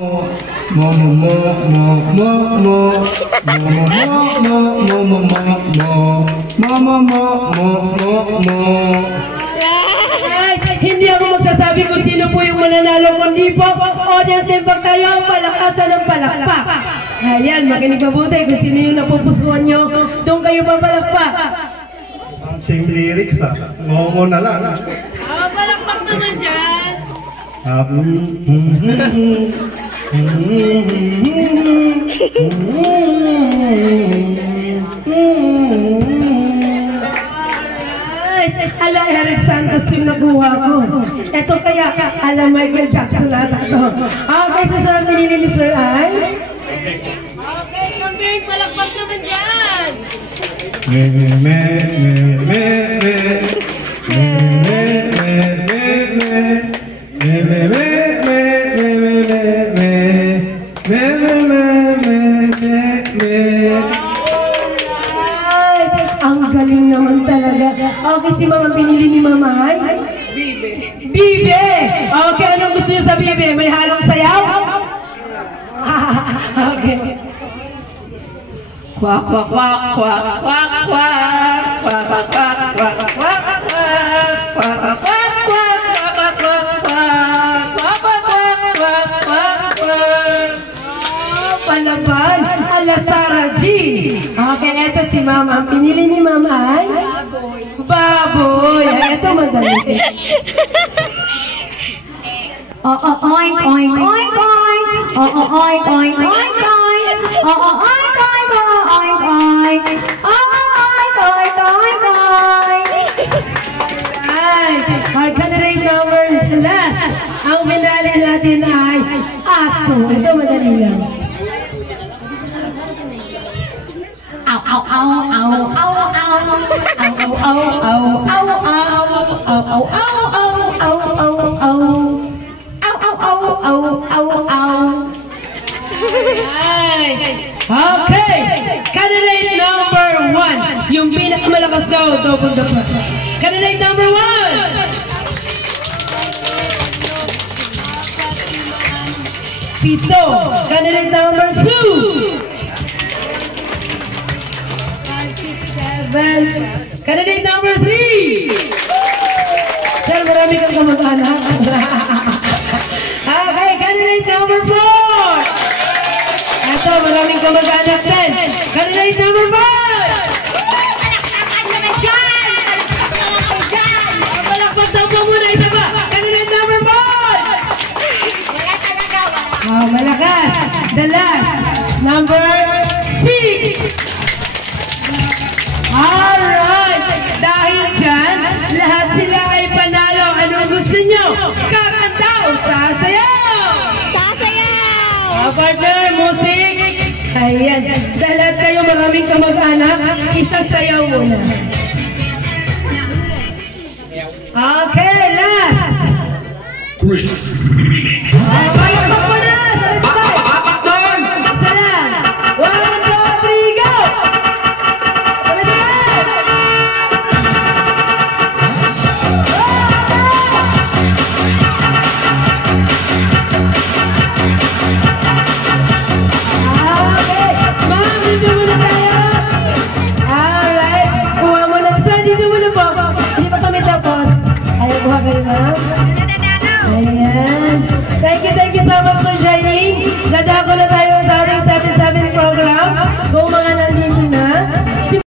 Hindi ako magsasabi kung sino po yung mananalo, kundi po audience impact tayo, palakasan ng palakpak. Ayan, makinig mabuti kung sino yung napupusuan nyo, doon kayo papalakpak. Same lyrics ngongo na lang. Palakpak naman dyan. Ala, Eric Santos yung nakuha ko. Ito kaya, ala Michael Jackson ata to. Okay, so sir, pinili ni Sir Ay. Okay, kambing, palakpak naman dyan. Ang galing naman talaga. Okay, si Mama pinili ni Mama ay? Bibe. Bibe! Okay, anong gusto niyo sa Bibe? May halong sayaw? Okay. Kwak, kwak, kwak, kwak, kwak, kwak, kwak, kwak, kwak, kwak, kwak, kwak, kwak, palaban, ala Sarah G. Okay, eto si Mama. Pinili ni Mama ay? Baboy. Eto madali. Oink, oink, oink, oink. Oink, oink, oink, oink. Oink, oink, oink, oink. Oink, oink, oink, oink. Alright. Our candidate number last. Ang pinali natin ay aso. Ito madali lang. Ow, ow, ow, ow, ow, ow. Ow, ow, ow, ow, ow, ow. Ow, ow, ow, ow, ow, ow, ow. Ow, ow, ow, ow, ow, ow. Okay. Candidate number 1. Yung pinakamalakas daw, double the plus. Candidate number 1. Pito. Candidate number 2. 7. Candidate number 3. Sir, marami kang kamag-anak. Okay, candidate number 4. Ito, maraming kamag-anak din. Candidate number 5. Palakpakan naman dyan! Palakpak naman kayo dyan! Palakpak daw po muna, isa pa. Candidate number 5. Wala talaga, wala. Malakas. The last, number 6. Alright! Dahil dyan, lahat sila ay panalo. Anong gusto nyo? Kakanta o sasayaw? Sasayaw! Partner, music. Ayan. Dahil lahat kayo maraming kamag-anak, isang sayaw muna. Okay, last.